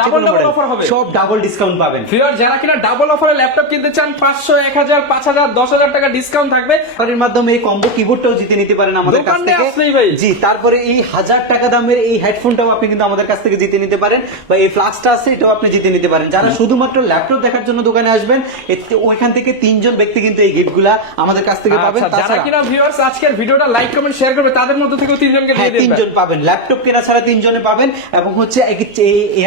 Double offer হবে, সব double discount পাবেন। ভিউয়ার যারা কিনা ডাবল অফারে ল্যাপটপ কিনতে চান 500, 1000, 5000, 10000 টাকা ডিসকাউন্ট থাকবে। এর মাধ্যমে এই কম্বো কিবোর্ডটাও জিতে নিতে পারেন আমাদের কাছ দোকানে থেকে। আসলেই ভাই। জি, তারপরে এই 1000 টাকা দামের এই হেডফোনটাও আপনি কিন্তু আমাদের কাছ থেকে জিতে নিতে পারেন, বা এই ফ্লাস্কটা আছে এটাও আপনি জিতে নিতে পারেন। যারা শুধুমাত্র ল্যাপটপ দেখার জন্য দোকানে আসবেন, ওইখান থেকে 3 জন ব্যক্তি কিন্তু এই গিফটগুলা আমাদের কাছ থেকে পাবেন। আচ্ছা, যারা কিনা ভিউয়ার্স আজকের ভিডিওটা লাইক কমেন্ট শেয়ার করবে তাদের মধ্যে থেকে 3 জনকে দিয়ে দিবেন। 3 জন পাবেন, ল্যাপটপ কেনা ছাড়া 3 জনে পাবেন। এবং হচ্ছে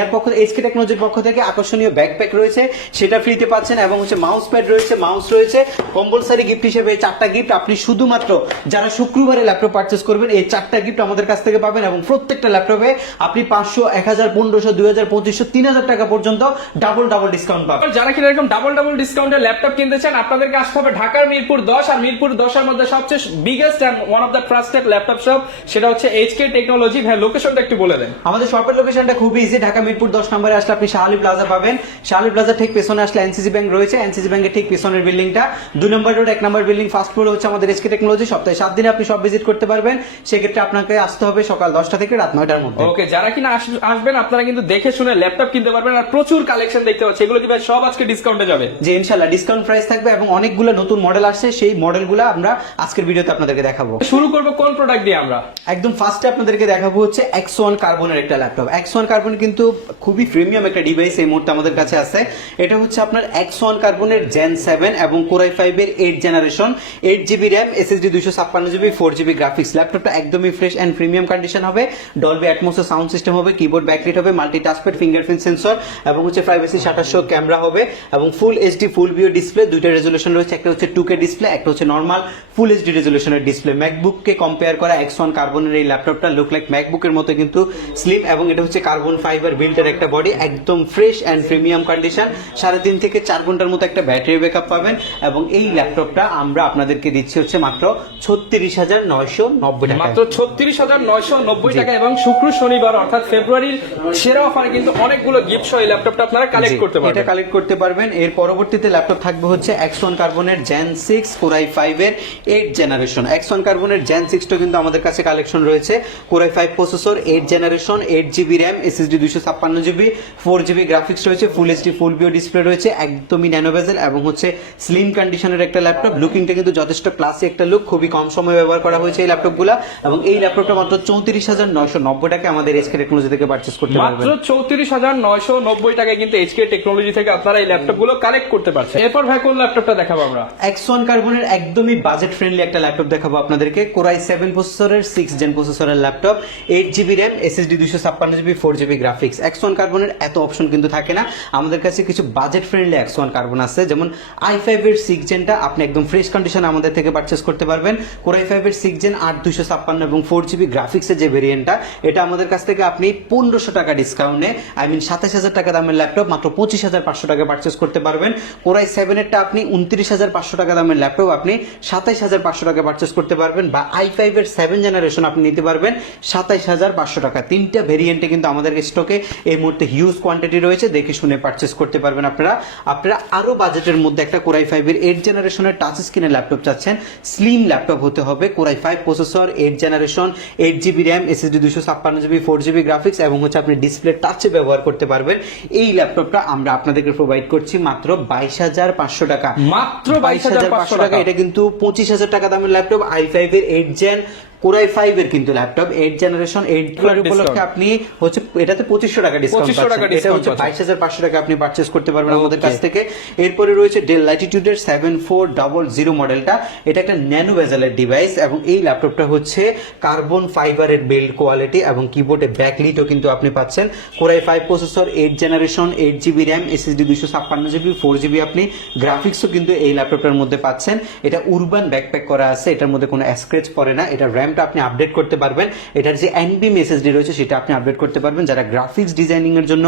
এর পক্ষ এসকে টেকনোলজির পক্ষ থেকে আকর্ষণীয় ব্যাকপ্যাক রয়েছে, সেটা ফ্রিতে পাচ্ছেন। এবং হচ্ছে মাউস প্যাড রয়েছে, মাউস রয়েছে, কম্পালসারি গিফট হিসেবে 4টা গিফট আপনি শুধুমাত্র যারা শুক্রবারে ল্যাপটপ পারচেজ করবেন এই 4টা গিফট আমাদের কাছ থেকে পাবেন। এবং প্রত্যেকটা ল্যাপটপে আপনি 500, 1000, 1500, 2000, 2500, 3000 টাকা পর্যন্ত ডাবল ডিসকাউন্ট পাবেন। যারা কিনা এরকম ডাবল ডিসকাউন্টে ল্যাপটপ কিনতে চান আপনাদেরকে আসতে হবে ঢাকার মিরপুর 10, আর মিরপুর 10 এর মধ্যে সবচেয়ে biggest and one of the trusted laptop shop, সেটা হচ্ছে এইচকে টেকনোলজি। ভাই লোকেশনটা একটু বলে দেন। আমাদের শপের লোকেশনটা খুবই ইজি, ঢাকা মিরপুর 10 নম্বরে আসলে আপনি শাহালি প্লাজা পাবেন। শাহালি প্লাজা ঠিক পেছনে আসলে এনসিসি ব্যাংক রয়েছে, এনসিসি ব্যাংকের ঠিক পেছনের বিল্ডিংটা 2 নম্বর রোড 1 নম্বর বিল্ডিং, ফার্স্ট ফ্লোর হচ্ছে আমাদের এসকে টেকনোলজি। সপ্তাহে 7 দিনে আপনি সব ভিজিট করতে পারবেন। সেক্ষেত্রে আপনাকে আসতে হবে সকাল 10টা থেকে রাত 9টার মধ্যে। ওকে, যারা কিনা আসবেন আপনারা কিন্তু দেখে শুনে ল্যাপটপ কিনতে পারবেন। আর প্রচুর কালেকশন দেখতে পাচ্ছেন, এগুলো কি ভাই সব আজকে ডিসকাউন্টে যাবে? জি ইনশাআল্লাহ ডিসকাউন্ট প্রাইস থাকবে, এবং অনেকগুলো নতুন মডেল আসছে, সেই মডেলগুলো আমরা আজকের ভিডিওতে আপনাদেরকে দেখাবো। শুরু করব কোন প্রোডাক্ট দিয়ে? আমরা একদম ফার্স্টে আপনাদেরকে দেখাবো হচ্ছে X1 কার্বনের একটা ল্যাপটপ। X1 কার্বন কিন্তু খুবই প্রিমিয়াম একটা ডিভাইস এই মুহূর্তে আমাদের কাছে আছে। এটা হচ্ছে আপনার X1 কার্বনের Gen 7 এবং Core i5 এর 8 generation, 8GB RAM, SSD 256GB, 4GB graphics. ল্যাপটপটা একদমই ফ্রেশ এন্ড প্রিমিয়াম কন্ডিশন হবে। ডলবি অ্যাটমস সাউন্ড সিস্টেম হবে, কিবোর্ড ব্যাকলাইট হবে, মাল্টি টাচপ্যাড, ফিঙ্গারপ্রিন্ট সেন্সর, এবং হচ্ছে প্রাইভেসি 2700 ক্যামেরা হবে, এবং full HD full view display. দুইটা রেজোলিউশন রয়েছে, একটা হচ্ছে 2K ডিসপ্লে, একটা হচ্ছে নরমাল ফুল এইচডি রেজোলিউশনের ডিসপ্লে। ম্যাকবুককে কম্পেয়ার করা X1 কার্বনের এই ল্যাপটপটা লুক লাইক ম্যাকবুকের মতো কিন্তু স্লিম, এবং এটা হচ্ছে কার্বন ফাইবার বিল্টের একটা বডি, একদম ফ্রেশ এন্ড প্রিমিয়াম কন্ডিশন। 3.5 থেকে 4 ঘন্টার মতো একটা ব্যাটারি ব্যাকআপ পাবেন। এবং এই ল্যাপটপটা আমরা আপনাদেরকে দিচ্ছি হচ্ছে মাত্র 36,990 টাকা, মাত্র 36,990 টাকা। এবং শুক্র শনিবার অর্থাৎ ফেব্রুয়ারির সেরা অফারে কিন্তু অনেকগুলো গিফট সহ এই ল্যাপটপটা আপনারা কালেক্ট করতে পারবেন। এটা কালেক্ট করতে পারবেন। এর পরবর্তীতে ল্যাপটপ থাকবে হচ্ছে X1 কার্বনের Gen 6 Core i5 এর 8 জেনারেশন। X1 কার্বনের Gen 6 টা কিন্তু আমাদের কাছে কালেকশন রয়েছে। Core i5 processor, 8 generation, 8GB RAM, SSD 256GB, 4GB graphics রয়েছে, full HD full view display রয়েছে, একদমই ন্যানো বেজেল এবং হচ্ছে স্লিম কন্ডিশনের একটা ল্যাপটপ। লুকিংটা কিন্তু যথেষ্ট ক্লাসি একটা লুক, খুবই কম সময় ব্যবহার করা হয়েছে এই ল্যাপটপগুলো। এবং এই ল্যাপটপটা মাত্র 34,990 টাকা আমাদের এসকে টেকনোলজি থেকে পারচেজ করতে পারবেন। মাত্র 34,990 টাকায় কিন্তু এইচকে টেকনোলজি থেকে আপনারা এই ল্যাপটপগুলো কালেক্ট করতে পারছেন। এরপর ভাই কোন ল্যাপটপটা দেখাবো আমরা? X1 কার্বনের একদমই বাজেট ফ্রেন্ডলি একটা ল্যাপটপ দেখাবো আপনাদেরকে। Core i7 প্রসেসরের 6 জেন প্রসেসরের laptop, 8GB RAM, SSD 256GB, 4GB graphics. X1 কার্বনের এত অপশন কিন্তু থাকে না, আমাদের কাছে কিছু বাজেট ফ্রেন্ডলি X1 কার্বন আছে। যেমন i5 এর 6 জেনটা আপনি একদম ফ্রেশ কন্ডিশনে আমাদের থেকে পারচেজ করতে পারবেন। Core i5 এর 6 জেন 8256 এবং 4GB গ্রাফিক্সের যে ভেরিয়েন্টটা, এটা আমাদের কাছ থেকে আপনি 1500 টাকা ডিসকাউন্টে, 27,000 টাকা দামের ল্যাপটপ মাত্র 25,500 টাকা পারচেজ করতে পারবেন। Core i7 এরটা আপনি 29,500 টাকা দামের ল্যাপটপ আপনি 27,500 টাকা পারচেজ করতে পারবেন, বা i5 এর 7 জেনারেশন আপনি নিতে পারবেন 27,500 টাকা। 3টা ভেরিয়েন্টে কিন্তু আমাদের স্টকে এই মুহূর্তে হিউজ কোয়ান্টিটি রয়েছে, দেখে শুনে পারচেজ করতে পারবেন আপনারা। আরো বাজেটের মধ্যে একটা Core i5 এর 8 জেনারেশনের টাচ স্ক্রিনের ল্যাপটপ চাচ্ছেন, স্লিম ল্যাপটপ হতে হবে, Core i5 processor, 8 generation, 8GB RAM, SSD 256GB, 4GB graphics, এবং হচ্ছে আপনি ডিসপ্লে টাচে ব্যবহার করতে পারবেন। এই ল্যাপটপটা আমরা আপনাদেরকে প্রোভাইড করছি মাত্র 22,500 টাকা, মাত্র 22,500 টাকা। এটা কিন্তু 25,000 টাকা দামের ল্যাপটপ, i5 এর 8 জেন Core i5 এর কিন্তু ল্যাপটপ 8 জেনারেশন 8 উপলক্ষে আপনি হচ্ছে এটাতে 2500 টাকা ডিসকাউন্ট পাচ্ছেন। এটা হচ্ছে 22,500 টাকা আপনি পারচেজ করতে পারবেন আমাদের কাছ থেকে। এরপরে রয়েছে Dell Latitude এর 7400 মডেলটা, এটা একটা ন্যানো বেজেলের ডিভাইস, এবং এই ল্যাপটপটা হচ্ছে কার্বন ফাইবারের বিল্ড কোয়ালিটি, এবং কিবোর্ডে ব্যাকলিটও কিন্তু আপনি পাচ্ছেন। Core i5 processor, 8 generation, 8GB RAM, SSD 256GB, 4GB আপনি গ্রাফিক্সও কিন্তু এই ল্যাপটপটার মধ্যে পাচ্ছেন। এটা উরবান ব্যাকপ্যাক করা আছে, এটার মধ্যে কোনো স্ক্র্যাচ পড়ে না। এটা আপনি আপডেট করতে পারবেন, এটার যে NVMe SSD রয়েছে সেটা আপনি আপডেট করতে পারবেন। যারা গ্রাফিক্স ডিজাইনিং এর জন্য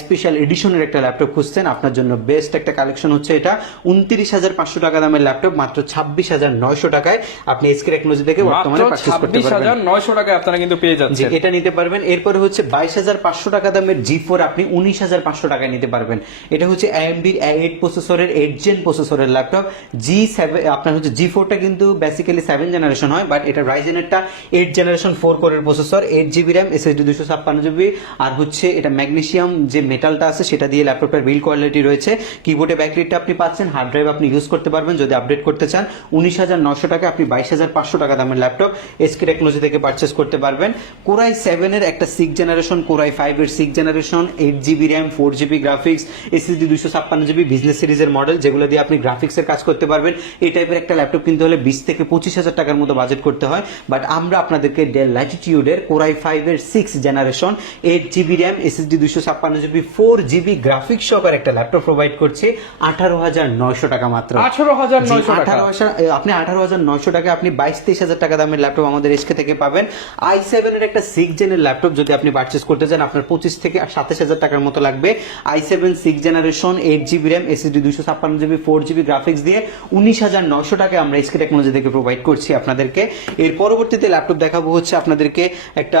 স্পেশাল এডিশনের একটা ল্যাপটপ খুঁজছেন, আপনার জন্য বেস্ট একটা কালেকশন হচ্ছে এটা। 29,500 টাকা দামের ল্যাপটপ মাত্র 26,900 টাকায় আপনি এসকে টেকনোলজি থেকে বর্তমানে পারচেজ করতে পারবেন। 26,900 টাকায় আপনারা কিন্তু পেয়ে যাচ্ছেন, এটা নিতে পারবেন। এরপরে হচ্ছে 22,500 টাকা দামের G4 আপনি 19,500 টাকায় নিতে পারবেন। এটা হচ্ছে AMD 8 প্রসেসরের 8 জেন প্রসেসরের ল্যাপটপ। G7 আপনার হচ্ছে G4টা কিন্তু বেসিক্যালি 7 জেনারেশন হয়, বাট এটা Ryzen এরটা 8 জেনারেশন 4 কোরের processor, 8GB RAM, SSD 256GB, আর হচ্ছে এটা ম্যাগনেসিয়াম যে মেটালটা আছে সেটা দিয়ে ল্যাপটপের বিল্ড কোয়ালিটি রয়েছে। কিবোর্ডে ব্যাকলাইটটা আপনি পাচ্ছেন, হার্ড ড্রাইভ আপনি ইউজ করতে পারবেন যদি আপডেট করতে চান। 19,900 টাকা আপনি 22,500 টাকা দামের ল্যাপটপ SK টেকনোলজি থেকে পারচেস করতে পারবেন। কোরাই 7 এর একটা 6 জেনারেশন, কোরাই 5 এর 6 generation, 8GB RAM, 4GB graphics, SSD 256GB business সিরিজের মডেল, যেগুলো দিয়ে আপনি গ্রাফিক্সের কাজ করতে পারবেন। এই টাইপের একটা ল্যাপটপ কিনতে হলে 20 থেকে 25,000 টাকার মতো বাজেট করতে হয়, বাট আমরা আপনাদেরকে ডেল ল্যাটিটিউডের কোরাই 5 এর 6 generation, 8GB RAM, SSD 256GB, 4GB graphics সহকারে একটা ল্যাপটপ প্রোভাইড করছে 18,900 টাকা মাত্র। 18,900 টাকা। আপনি 18,900 টাকা আপনি 22-23,000 টাকা দামের ল্যাপটপ আমাদের এসকে থেকে পাবেন। i7 এর একটা 6 জেনের ল্যাপটপ যদি আপনি পারচেস করতে চান আপনার 25 থেকে 27,000 টাকার মতো লাগবে। i7 6 generation, 8GB RAM, SSD 256GB, 4GB graphics দিয়ে 19,900 টাকায় আমরা এসকে টেকনোলজি থেকে প্রোভাইড করছি আপনাদেরকে। এর পরবর্তীতে ল্যাপটপ দেখাবো হচ্ছে আপনাদেরকে একটা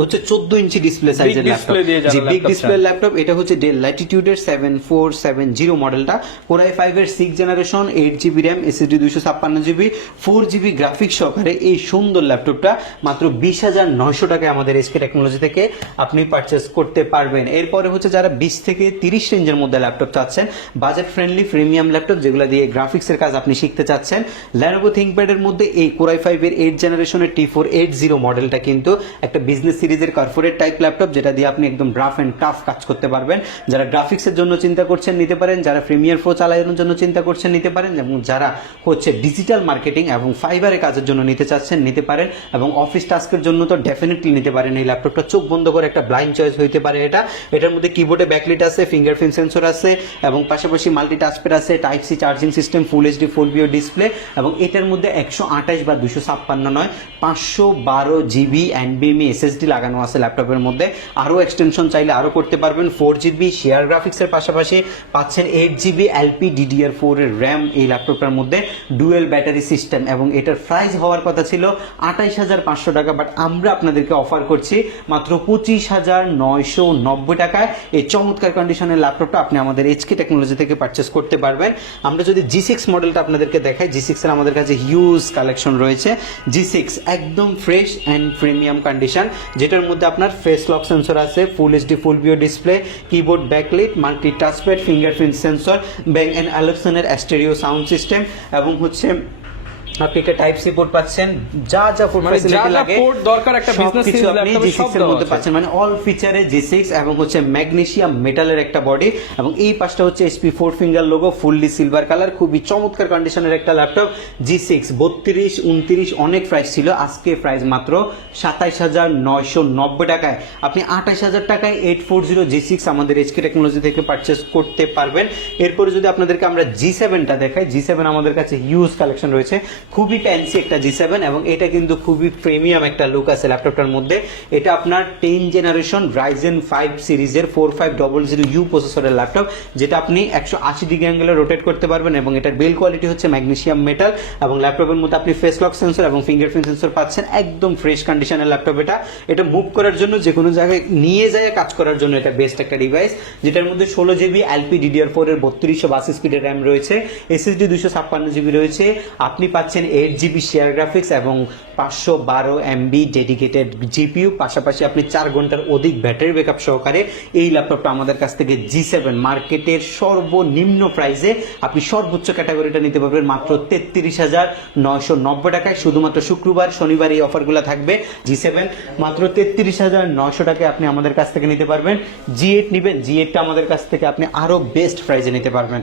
হচ্ছে 14 ইঞ্চি ডিসপ্লে সাইজের ল্যাপটপ, জি বিগ ডিসপ্লে ল্যাপটপ। এটা হচ্ছে ডেল ল্যাটিটিউডের 7470 মডেলটা, কোরাই 5 এর 6 generation, 8GB RAM, SSD 256GB, 4GB graphics সহকারে এই সুন্দর ল্যাপটপটা মাত্র 20,900 টাকায় আমাদের এসকে টেকনোলজি থেকে আপনি পারচেস করতে পারবেন। এরপরে হচ্ছে যারা 20 থেকে 30 রেঞ্জের মধ্যে ল্যাপটপ চাচ্ছেন, বাজেট ফ্রেন্ডলি প্রিমিয়াম ল্যাপটপ যেগুলো দিয়ে গ্রাফিক্সের কাজ আপনি শিখতে চাচ্ছেন, Lenovo ThinkPad এর মধ্যে এই কোরাই 5 এর 8 জেনারেশনের T480 মডেলটা কিন্তু একটা বিজনেস সিরিজের কর্পোরেট টাইপ ল্যাপটপ, যেটা দিয়ে আপনি একদম রাফ এন্ড টাফ কাজ করতে পারবেন। যারা গ্রাফিক্সের জন্য চিন্তা করছেন নিতে পারেন, যারা প্রিমিয়ার প্রো চালানোর জন্য চিন্তা করছেন নিতে পারেন, এবং যারা হচ্ছে ডিজিটাল মার্কেটিং এবং ফাইবারে কাজের জন্য নিতে চাচ্ছেন নিতে পারেন, এবং অফিস টাস্কের জন্য তো ডেফিনেটলি নিতে পারেন। এই ল্যাপটপটা চোখ বন্ধ করে একটা ব্লাইন্ড চয়েস হইতে পারে এটা। এটার মধ্যে কিবোর্ডে ব্যাকলাইট আছে, ফিঙ্গারপ্রিন্ট সেন্সর আছে, এবং পাশাপাশি মাল্টি টাচপ্যাড আছে, type C charging system, full HD full view display, এবং এটার মধ্যে 128 বা 256 নয় 512GB NVMe SSD লাগানো আছে ল্যাপটপের মধ্যে। আরো এক্সটেনশন চাইলে আরো করতে পারবেন। 4GB শেয়ার গ্রাফিক্সের পাশাপাশি পাচ্ছেন 8GB LPDDR4 এর র্যাম এই ল্যাপটপটার মধ্যে, ডুয়েল ব্যাটারি সিস্টেম, এবং এটার প্রাইস হওয়ার কথা ছিল 28,500 টাকা, বাট আমরা আপনাদেরকে অফার করছি মাত্র 25,990 টাকায় এই চমৎকার কন্ডিশনের ল্যাপটপটা আপনি আমাদের এইচকে টেকনোলজি থেকে পারচেস করতে পারবেন। আমরা যদি G6 মডেলটা আপনাদেরকে দেখাই, G6 এর আমাদের কাছে হিউজ কালেকশন রয়েছে। G6 একদম ফ্রেশ অ্যান্ড প্রিমিয়াম কন্ডিশন, যেটার মধ্যে আপনার ফেস লক সেন্সর আছে, full HD full view display, keyboard backlight, multi touchpad, fingerprint sensor, bang and অ্যালপসনের স্টেরিও সাউন্ড সিস্টেম, এবং হচ্ছে আপনি একটা টাইপ সি পোর্ট পাচ্ছেন, যা যা ফ্যাসিলিটি লাগে পোর্ট দরকার একটা বিজনেস সিরিজ ল্যাপটপে G6 এর মধ্যে পাচ্ছেন, মানে অল ফিচারে G6, এবং হচ্ছে ম্যাগনেসিয়াম মেটালের একটা বডি, এবং এই পাশটা হচ্ছে SP4 finger logo, fully silver colour, খুবই চমৎকার কন্ডিশনের একটা ল্যাপটপ। G6 32, 29 অনেক প্রাইস ছিল, আজকে প্রাইস মাত্র 27,990 টাকায় আপনি 28,000 টাকায় 840 G6 আমাদের এইচকে টেকনোলজি থেকে পারচেস করতে পারবেন। এরপরে যদি আপনাদেরকে আমরা G7টা দেখাই, G7 আমাদের কাছে হিউজ কালেকশন রয়েছে, খুবই ফ্যান্সি একটা G7, এবং এটা কিন্তু খুবই প্রিমিয়াম একটা লুক আছে ল্যাপটপটার মধ্যে। এটা আপনার 10 জেনারেশন Ryzen 5 সিরিজের 4500U প্রসেসরের ল্যাপটপ, যেটা আপনি 180 ডিগ্রি অ্যাঙ্গেলে রোটেট করতে পারবেন, এবং এটার বিল্ড কোয়ালিটি হচ্ছে ম্যাগনেসিয়াম মেটাল, এবং ল্যাপটপের মধ্যে আপনি ফেস লক সেন্সর এবং ফিঙ্গারপ্রিন্ট সেন্সর পাচ্ছেন। একদম ফ্রেশ কন্ডিশনের ল্যাপটপ এটা মুভ করার জন্য, যে কোনো জায়গায় নিয়ে যায় কাজ করার জন্য এটা বেস্ট একটা ডিভাইস, যেটার মধ্যে 16GB LPDDR4 এর 3282 স্পিডের র্যাম রয়েছে, SSD 256GB রয়েছে, আপনি পাচ্ছেন 8GB শেয়ার গ্রাফিক্স এবং 512 MB ডেডিকেটেড জিপিইউ, পাশাপাশি আপনি 4 ঘন্টার অধিক ব্যাটারি ব্যাকআপ সহকারে এই ল্যাপটপটা আমাদের কাছ থেকে G7 মার্কেটের সর্বনিম্ন প্রাইসে আপনি সর্বোচ্চ ক্যাটাগরিটা নিতে পারবেন মাত্র 33,990 টাকায়। শুধুমাত্র শুক্রবার শনিবার এই অফারগুলো থাকবে। G7 মাত্র 33,900 টাকায় আপনি আমাদের কাছ থেকে নিতে পারবেন। G8 নেবেন, G8টা আমাদের কাছ থেকে আপনি আরো বেস্ট প্রাইসে নিতে পারবেন।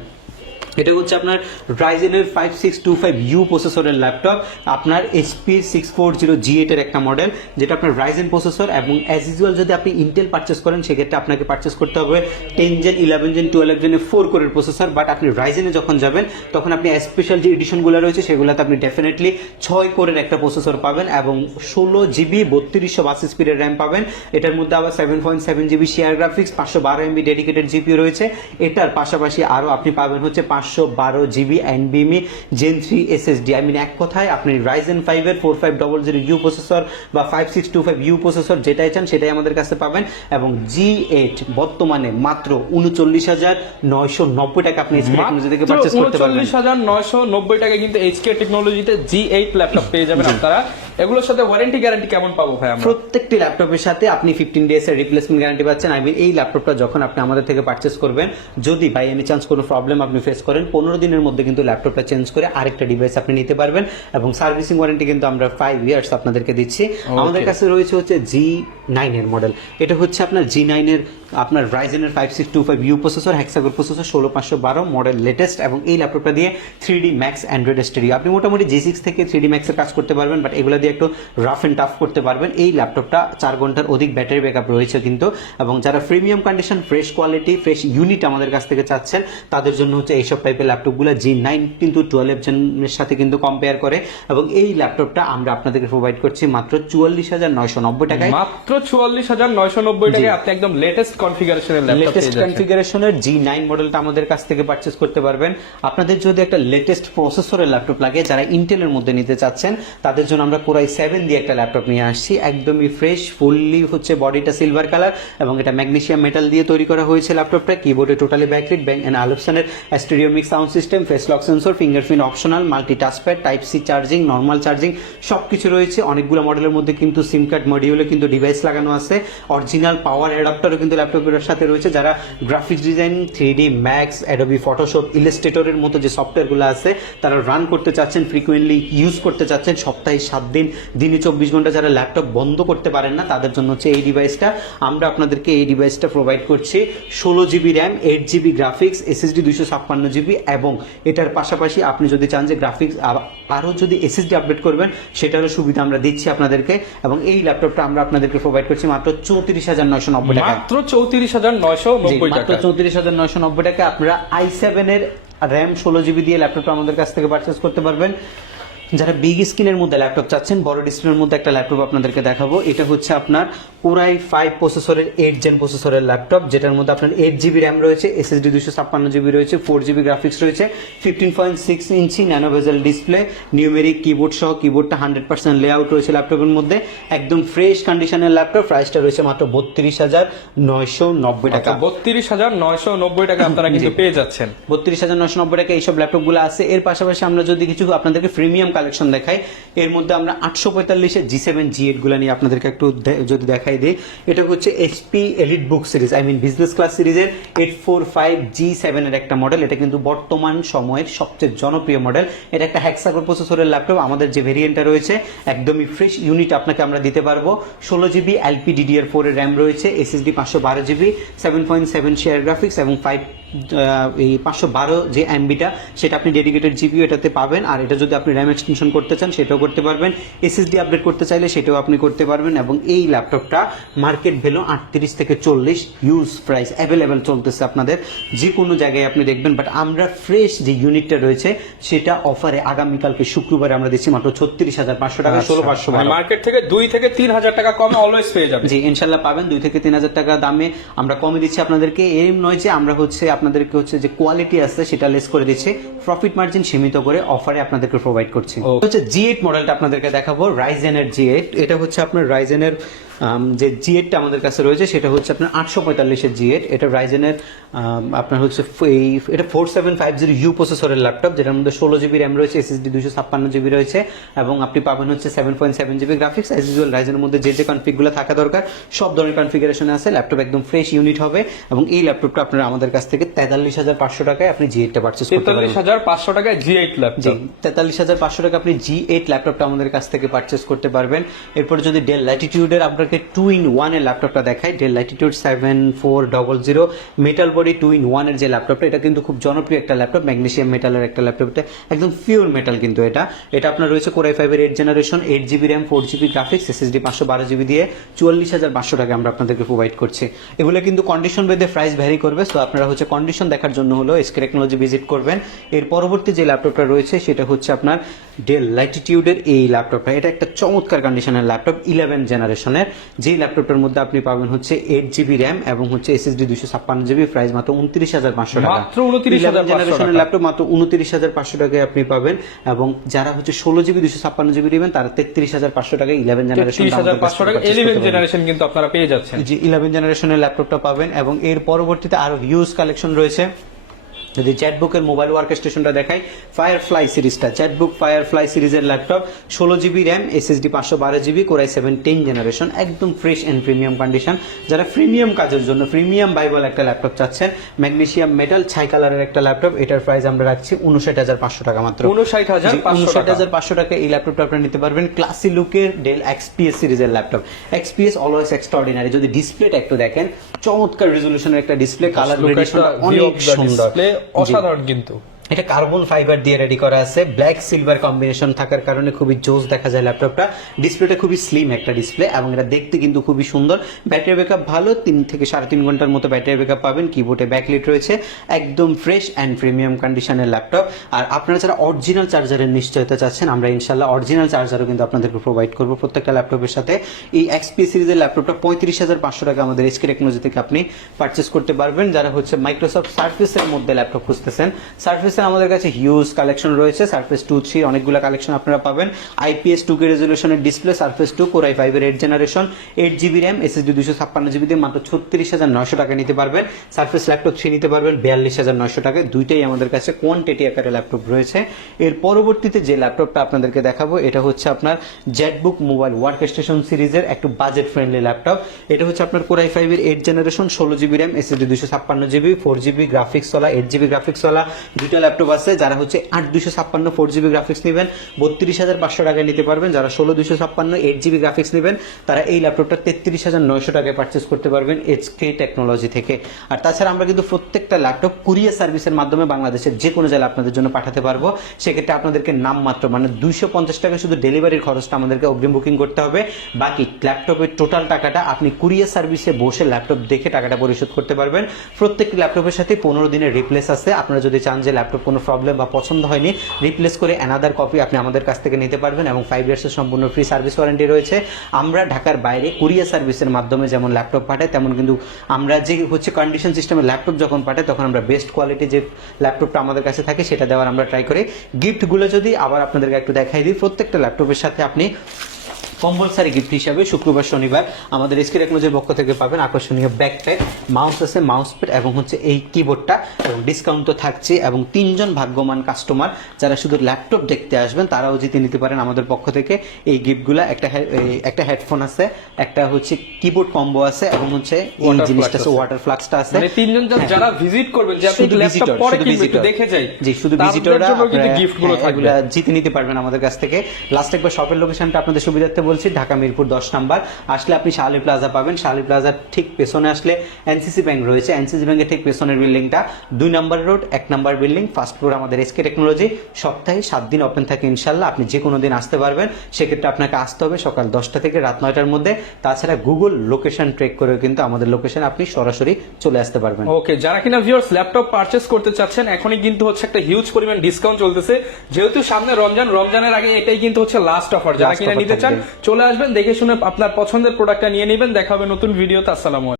এটা হচ্ছে আপনার Ryzen এর 5625U প্রসেসরের ল্যাপটপ, আপনার SP640 G8 এর একটা মডেল, যেটা আপনার Ryzen প্রসেসর, এবং অ্যাজ ইউজুয়াল যদি আপনি ইন্টেল পারচেস করেন সেক্ষেত্রে আপনাকে পারচেস করতে হবে 10 জেন 11 জেন 12 জেনের 4 কোরের প্রসেসর, বাট আপনি Ryzen-এ যখন যাবেন তখন আপনি স্পেশাল যে এডিশনগুলো রয়েছে সেগুলোতে আপনি ডেফিনেটলি 6 কোরের একটা প্রসেসর পাবেন, এবং 16GB 3282 স্পিডের র্যাম পাবেন। এটার মধ্যে আবার 7.7GB share graphics, 512 MB dedicated GPU রয়েছে। এটার পাশাপাশি আরো আপনি পাবেন হচ্ছে 512 512 GB NVMe Gen 3 SSD। I mean এক কথায় আপনি Ryzen 5 এর 4500U প্রসেসর বা 5625U প্রসেসর যেটাই চান সেটাই আমাদের কাছে পাবেন। এবং G8 বর্তমানে মাত্র 39,990 টাকা আপনি HK টেকনোলজি থেকে পারচেজ করতে পারবেন। 39,990 টাকায় কিন্তু HK টেকনোলজিতে G8 ল্যাপটপ পেয়ে যাবেন আপনারা। এগুলোর সাথে ওয়ারেন্টি গ্যারান্টি কেমন পাবো ভাই আমরা? প্রত্যেকটি ল্যাপটপের সাথে আপনি 15 ডেজ এর রিপ্লেসমেন্ট গ্যারান্টি পাচ্ছেন। আই মিন এই ল্যাপটপটা যখন আপনি আমাদের থেকে পারচেজ করবেন, যদি বাই এনি চান্স কোনো প্রবলেম আপনি ফেস করেন, 15 দিনের মধ্যে কিন্তু ল্যাপটপটা চেঞ্জ করে আরেকটা ডিভাইস আপনি নিতে পারবেন। এবং সার্ভিসিং ওয়ারেন্টি কিন্তু আমরা 5 ইয়ার্স আপনাদেরকে দিচ্ছি। আমাদের কাছে রয়েছে হচ্ছে G9 এর মডেল। এটা হচ্ছে আপনার G9 এর আপনার Ryzen এর 5625U processor, hexacore processor, 16512 model latest. এবং এই ল্যাপটপটা দিয়ে 3D Max অ্যান্ড্রয়েড স্টুডিও আপনি মোটামুটি G6 থেকে 3D Max এর কাজ করতে পারবেন, বাট এগুলো দিয়ে একটু রাফ এন্ড টাফ করতে পারবেন। এই ল্যাপটপটা 4 ঘন্টার অধিক ব্যাটারি ব্যাকআপ রয়েছে কিন্তু। এবং যারা premium condition, fresh quality, fresh unit আমাদের কাছ থেকে চাচ্ছেন, তাদের জন্য হচ্ছে এইসব টাইপের ল্যাপটপগুলো G9 কিন্তু 12 জেনের সাথে কিন্তু কম্পেয়ার করে। এবং এই ল্যাপটপটা আমরা আপনাদেরকে প্রোভাইড করছি মাত্র 44,990 টাকায়। মাত্র 44,990 টাকায় আপনি একদম লেটেস্ট কনফিগারেশনের ল্যাপটপ পেয়ে লেটেস্ট যাচ্ছেন। কনফিগারেশনের G9 মডেলটা আমাদের কাছ থেকে পারচেজ করতে পারবেন। আপনাদের যদি একটা লেটেস্ট প্রসেসরের ল্যাপটপ লাগে, যারা ইন্টেলের মধ্যে নিতে চাচ্ছেন, তাদের জন্য আমরা Core i7 দিয়ে একটা ল্যাপটপ নিয়ে আসছি, একদমই ফ্রেশ, ফুললি হচ্ছে বডিটা সিলভার কালার এবং এটা ম্যাগনেসিয়াম মেটাল দিয়ে তৈরি করা হয়েছে ল্যাপটপটা। কিবোর্ডে টোটালি ব্যাকলিট, ব্যাং এন্ড আলপসনের stereo mic sound system, face lock sensor, fingerprint optional, multi touchpad, type C charging, normal charging সবকিছু রয়েছে। অনেকগুলো মডেলের মধ্যে কিন্তু সিম কার্ড মডিউলে কিন্তু ডিভাইস লাগানো আছে। অরিজিনাল পাওয়ার অ্যাডাপ্টারও কিন্তু ল্যাপটপের সাথে রয়েছে। যারা graphics design, 3D Max, Adobe Photoshop, ইলাস্ট্রেটরের মতো যে সফটওয়্যারগুলো আছে তারা রান করতে চাচ্ছেন, ফ্রিকুয়েন্টলি ইউজ করতে চাচ্ছেন, সপ্তাহে 7 দিন, দিনে 24 ঘন্টা যারা ল্যাপটপ বন্ধ করতে পারেন না, তাদের জন্য হচ্ছে এই ডিভাইসটা। আমরা আপনাদেরকে এই ডিভাইসটা প্রোভাইড করছি 16GB RAM, 8GB graphics, SSD 256GB। এবং এটার পাশাপাশি আপনি যদি চান যে গ্রাফিক্স আরও যদি SSD আপডেট করবেন, সেটারও সুবিধা আমরা দিচ্ছি আপনাদেরকে। এবং এই ল্যাপটপটা আমরা আপনাদেরকে প্রোভাইড করছি মাত্র 34,990 টাকা। মাত্র 34,990 মাত্র টাকা। 34,990 টাকা আপনারা i7 এর RAM 16GB দিয়ে ল্যাপটপটা আমাদের কাছ থেকে পারচেজ করতে পারবেন। যারা বিগ স্ক্রিনের মধ্যে ল্যাপটপ চাচ্ছেন, বড় ডিসপ্লের মধ্যে একটা ল্যাপটপ আপনাদেরকে দেখাবো। এটা হচ্ছে আপনার Core i5 প্রসেসরের 8 জেন প্রসেসরের ল্যাপটপ, যেটার মধ্যে আপনার 8GB RAM রয়েছে, SSD 256GB রয়েছে, 4GB গ্রাফিক্স রয়েছে, 15.6 ইঞ্চি ন্যানো বেজেল ডিসপ্লে, নিউমেরিক কিবোর্ড সহ, কিবোর্ডটা 100% লেআউট রয়েছে ল্যাপটপের মধ্যে। একদম ফ্রেশ কন্ডিশনের ল্যাপটপ। প্রাইসটা রয়েছে মাত্র 32,990 টাকা। 32,990 টাকা আপনারা কিন্তু পেয়ে যাচ্ছেন। 32,990 টাকা এইসব ল্যাপটপগুলো আছে। এর পাশাপাশি আমরা যদি কিছু আপনাদেরকে প্রিমিয়াম কালেকশন দেখাই, এর মধ্যে আমরা 845 G7 G8 গুলা নিয়ে আপনাদেরকে একটু যদি দেখাই দিই। এটা হচ্ছে HP EliteBook series, I mean business class সিরিজের 845 G7 এর একটা মডেল। এটা কিন্তু বর্তমান সময়ের সবচেয়ে জনপ্রিয় মডেল। এটা একটা হেক্সাগোর প্রসেসরের ল্যাপটপ। আমাদের যে ভেরিয়েন্টটা রয়েছে একদমই ফ্রেশ ইউনিট আপনাকে আমরা দিতে পারবো। 16GB LPDDR4 এর RAM রয়েছে, SSD 512GB, 7.7 শেয়ার গ্রাফিক্স এবং 512 যে MBটা সেটা আপনি ডেডিকেটেড GPU এটাতে পাবেন। আর এটা যদি আপনি RAM এক্সটেনশন করতে চান সেটাও করতে পারবেন, SSD আপডেট করতে চাইলে সেটাও আপনি করতে পারবেন। এবং এই ল্যাপটপটা মার্কেট ভ্যালু 38 থেকে 40, ইউজ প্রাইস অ্যাভেলেবেল চলতেছে আপনাদের যে কোনো জায়গায় আপনি দেখবেন। বাট আমরা ফ্রেশ যে ইউনিটটা রয়েছে সেটা অফারে আগামীকালকে শুক্রবারে আমরা দিচ্ছি মাত্র 36,500 টাকা, 16,500। মার্কেট থেকে 2 থেকে 3,000 টাকা কমে অলওয়েজ পেয়ে যাবেন। জি ইনশাল্লাহ পাবেন। 2 থেকে 3,000 টাকা দামে আমরা কমে দিচ্ছি আপনাদেরকে। এর নয় যে আমরা হচ্ছে আপনাদেরকে হচ্ছে যে কোয়ালিটি আছে সেটা লেস করে দিচ্ছি, প্রফিট মার্জিন সীমিত করে অফারে আপনাদেরকে প্রোভাইড করছি। হচ্ছে G8 মডেলটা আপনাদেরকে দেখাবো, Ryzen এর G8। এটা হচ্ছে আপনার Ryzen এর যে G8টা আমাদের কাছে রয়েছে সেটা হচ্ছে আপনার 845 এর G8। এটা Ryzen এর আপনার হচ্ছে এটা 4750U প্রসেসরের ল্যাপটপ, যেটার মধ্যে 16GB RAM রয়েছে, SSD 256GB রয়েছে এবং আপনি পাবেন হচ্ছে 7.7GB গ্রাফিক্স। অ্যাজ ইউজুয়াল রাইজেনের মধ্যে যে কনফিগগুলো থাকা দরকার সব ধরনের কনফিগারেশনে আছে। ল্যাপটপ একদম ফ্রেশ ইউনিট হবে এবং এই ল্যাপটপটা আপনারা আমাদের কাছ থেকে 43,500 টাকায় আপনি G8টা পারচেজ করতে পারেন। 43,500 টাকায় G8 ল্যাপটপ। জি 43,500 টাকা আপনি G8 ল্যাপটপটা আমাদের কাছ থেকে পারচেজ করতে পারবেন। এরপর যদি ডেল ল্যাটিটিউডের আপনাকে 2-in-1 এর ল্যাপটপটা দেখাই, del Latitude 7400 metal body 2-in-1 এর যে ল্যাপটপটা, এটা কিন্তু খুব জনপ্রিয় একটা ল্যাপটপ, ম্যাগনেসিয়াম মেটালের একটা ল্যাপটপ, একদম পিওর মেটাল কিন্তু এটা আপনার রয়েছে Core i5 এর 8 generation, 8GB RAM, 4GB graphics, SSD 512GB দিয়ে 44,500 টাকা আমরা আপনাদেরকে প্রোভাইড করছি। এগুলো কিন্তু কন্ডিশন বেদে প্রাইস ভ্যারি করবে, সো আপনারা হচ্ছে কন্ডিশন দেখার জন্য হলো SK টেকনোলজি ভিজিট করবেন। এর পরবর্তী যে ল্যাপটপটা রয়েছে সেটা হচ্ছে আপনার ডেল ল্যাটিটিউডের এই ল্যাপটপটা। এটা একটা চমৎকার কন্ডিশনের ল্যাপটপ, 11 জেনারেশনের। যে ল্যাপটপটার মধ্যে আপনি পাবেন হচ্ছে 8GB র্যাম এবং হচ্ছে SSD 256GB, প্রাইস মাত্র 29,500 টাকা। মাত্র 29,500 জেনারেশনের ল্যাপটপ মাত্র 29,500 টাকায় আপনি পাবেন, এবং যারা হচ্ছে 16GB 256GB নেবেন তারা 33,500 টাকায় 11 জেনারেশন 30,500 টাকা 11 জেনারেশন কিন্তু আপনারা পেয়ে যাচ্ছেন। জি 11 জেনারেশনের ল্যাপটপটা পাবেন, এবং এর পরবর্তীতে আরো হিউজ কালেকশন রয়েছে। যদি জ্যাটবুকের মোবাইল ওয়ার্ক স্টেশনটা দেখাই, ফায়ারফ্লাই সিরিজটা, জ্যাটবুক ফায়ারফ্লাই সিরিজের laptop, 16GB RAM, SSD 512GB, core i 7 10 generation, একদম ফ্রেশ এন্ড প্রিমিয়াম কন্ডিশন। যারা প্রিমিয়াম কাজের জন্য প্রিমিয়াম ভাইবল একটা ল্যাপটপ চাচ্ছেন, ম্যাগনেসিয়াম মেটাল ছাই কালারের একটা ল্যাপটপ, এটার প্রাইস আমরা রাখছি 59,500 টাকা মাত্র। 59,500 টাকা এই ল্যাপটপটা আপনি নিতে পারবেন। ক্লাসি লুকের ডেল XPS সিরিজের ল্যাপটপ, XPS অলওয়েজ এক্সট্রাঅর্ডিনারি। যদি ডিসপ্লেটা একটু দেখেন, চমৎকার রেজোলিউশনের একটা ডিসপ্লে, কালার গ্রেডেশন অনেক সুন্দর, অসাধারণ কিন্তু। এটা কার্বন ফাইবার দিয়ে রেডি করা আছে, ব্ল্যাক সিলভার কম্বিনেশন থাকার কারণে খুবই জোস দেখা যায় ল্যাপটপটা। ডিসপ্লেটা খুবই স্লিম একটা ডিসপ্লে, এবং এটা দেখতে কিন্তু খুবই সুন্দর। ব্যাটারি ব্যাকআপ ভালো, 3 থেকে 3.5 ঘন্টার মতো ব্যাটারি ব্যাকআপ পাবেন। কিবোর্ডে ব্যাকলাইট রয়েছে, একদম ফ্রেশ অ্যান্ড প্রিমিয়াম কন্ডিশনের ল্যাপটপ। আর আপনারা যারা অরিজিনাল চার্জারের নিশ্চয়তা চাচ্ছেন, আমরা ইনশাল্লাহ অরিজিনাল চার্জারও কিন্তু আপনাদেরকে প্রোভাইড করবো প্রত্যেকটা ল্যাপটপের সাথে। এই XPS সিরিজের ল্যাপটপটা 35,500 টাকা আমাদের SK টেকনোলজি থেকে আপনি পারচেস করতে পারবেন। যারা হচ্ছে মাইক্রোসফট সার্ফেসের মধ্যে ল্যাপটপ খুঁজতেছেন, সার্ফেসের আমাদের কাছে হিউজ কালেকশন রয়েছে। সারফেস 2, 3 অনেকগুলো কালেকশন আপনারা পাবেন। IPS 2K রেজোলিউশনের ডিসপ্লে, সারফেস 2, কোরাই 5 এর 8 generation, 8GB RAM, SSD 256GB দিয়ে মাত্র 36,900 টাকা নিতে পারবেন। সারফেস ল্যাপটপ 3 নিতে পারবেন 42,900 টাকায়। দুইটাই আমাদের কাছে কোয়ান্টিটি আকারে ল্যাপটপ রয়েছে। এর পরবর্তীতে যে ল্যাপটপটা আপনাদেরকে দেখাবো, এটা হচ্ছে আপনার জ্যাটবুক মোবাইল ওয়ার্ক স্টেশন সিরিজের একটু বাজেট ফ্রেন্ডলি ল্যাপটপ। এটা হচ্ছে আপনার কোরাই 5 এর 8 generation, 16GB RAM, SSD 256GB, 4GB graphics ওয়ালা, 8GB গ্রাফিক্স ওয়ালা দুইটা ল্যাপটপ আছে। যারা হচ্ছে 8/256 4GB গ্রাফিক্স নেবেন 32,500 টাকায় নিতে পারবেন। যারা 16/256 8GB গ্রাফিক্স নেবেন তারা এই ল্যাপটপটা 33,900 টাকায় পারচেস করতে পারবেন SK টেকনোলজি থেকে। আর তাছাড়া আমরা কিন্তু প্রত্যেকটা ল্যাপটপ কুরিয়ার সার্ভিসের মাধ্যমে বাংলাদেশের যে কোনো জায়গায় আপনাদের জন্য পাঠাতে পারবো। সেক্ষেত্রে আপনাদেরকে নামমাত্র মানে 250 টাকা শুধু ডেলিভারির খরচটা আমাদেরকে অগ্রিম বুকিং করতে হবে। বাকি ল্যাপটপের টোটাল টাকাটা আপনি কুরিয়ার সার্ভিসে বসে ল্যাপটপ দেখে টাকাটা পরিশোধ করতে পারবেন। প্রত্যেকটি ল্যাপটপের সাথে 15 দিনের রিপ্লেস আছে। আপনারা যদি চান যে ল্যাপটপ কোনো প্রবলেম বা পছন্দ হয়নি, রিপ্লেস করে অ্যানাদার কপি আপনি আমাদের কাছ থেকে নিতে পারবেন, এবং 5 ইয়ার্সের সম্পূর্ণ ফ্রি সার্ভিস ওয়ারেন্টি রয়েছে। আমরা ঢাকার বাইরে কুরিয়ার সার্ভিসের মাধ্যমে যেমন ল্যাপটপ পাঠাই, তেমন কিন্তু আমরা যে হচ্ছে কন্ডিশন সিস্টেমের ল্যাপটপ যখন পাঠাই, তখন আমরা বেস্ট কোয়ালিটি যে ল্যাপটপটা আমাদের কাছে থাকে সেটা দেওয়ার আমরা ট্রাই করি। গিফটগুলো যদি আবার আপনাদেরকে একটু দেখাই দিই, প্রত্যেকটা ল্যাপটপের সাথে আপনি কম্পালসারি গিফট হিসাবে শুক্রবার শনিবার আমাদের SK টেকনোলজির পক্ষ থেকে পাবেন আকর্ষণীয় ব্যাকপ্যাক, মাউস আছে, মাউস প্যাড, এবং হচ্ছে এই কিবোর্ডটা, এবং ডিসকাউন্ট তো থাকছে। এবং 3 জন ভাগ্যবান কাস্টমার যারা শুধু ল্যাপটপ দেখতে আসবেন তারাও জিতে নিতে পারেন আমাদের পক্ষ থেকে এই গিফটগুলা। একটা হেডফোন আছে, একটা হচ্ছে কিবোর্ড কম্বো আছে, এবং হচ্ছে এই জিনিসটা আছে, ওয়াটার ফ্লাক্সটা আছে। মানে 3 জন যারা ভিজিট করবেন, যে আপনি ল্যাপটপ পরে কিনবেন একটু দেখে যাই, জি শুধু ভিজিটররা কিন্তু গিফটগুলো থাকবে, জিতে নিতে পারবেন আমাদের কাছ থেকে। লাস্ট একবার শপের লোকেশনটা আপনাদের সুবিধার্থে বলছি, ঢাকা মিরপুর 10 নাম্বার আসলে আপনি শাহালি প্লাজা পাবেন। শাহালি প্লাজার ঠিক পেছনে আসলে NCC ব্যাংক রয়েছে, NCC ব্যাংকের ঠিক পেছনের বিল্ডিংটা 2 number road 1 number building, first floor আমাদের SK টেকনোলজি। সপ্তাহে 7 দিন ওপেন থাকে ইনশাল্লাহ, আপনি যে কোনো দিন আসতে পারবেন। সেক্ষেত্রে আপনাকে আসতে হবে সকাল 10টা থেকে রাত 9টার মধ্যে। তাছাড়া গুগল লোকেশন ট্রেক করেও কিন্তু আমাদের লোকেশন আপনি সরাসরি চলে আসতে পারবেন। ওকে, যারা কিনা ভিউয়ার্স ল্যাপটপ পারচেজ করতে চাচ্ছেন, এখনই কিন্তু হচ্ছে একটা হিউজ পরিমাণ ডিসকাউন্ট চলতেছে, যেহেতু সামনে রমজানের আগে এটাই কিন্তু হচ্ছে লাস্ট অফার। যারা কিনা নিতে চান চলে আসবেন, দেখে শুনে আপনার পছন্দের প্রোডাক্টটা নিয়ে নেবেন। দেখা হবে নতুন ভিডিওতে। আসসালামু আলাইকুম।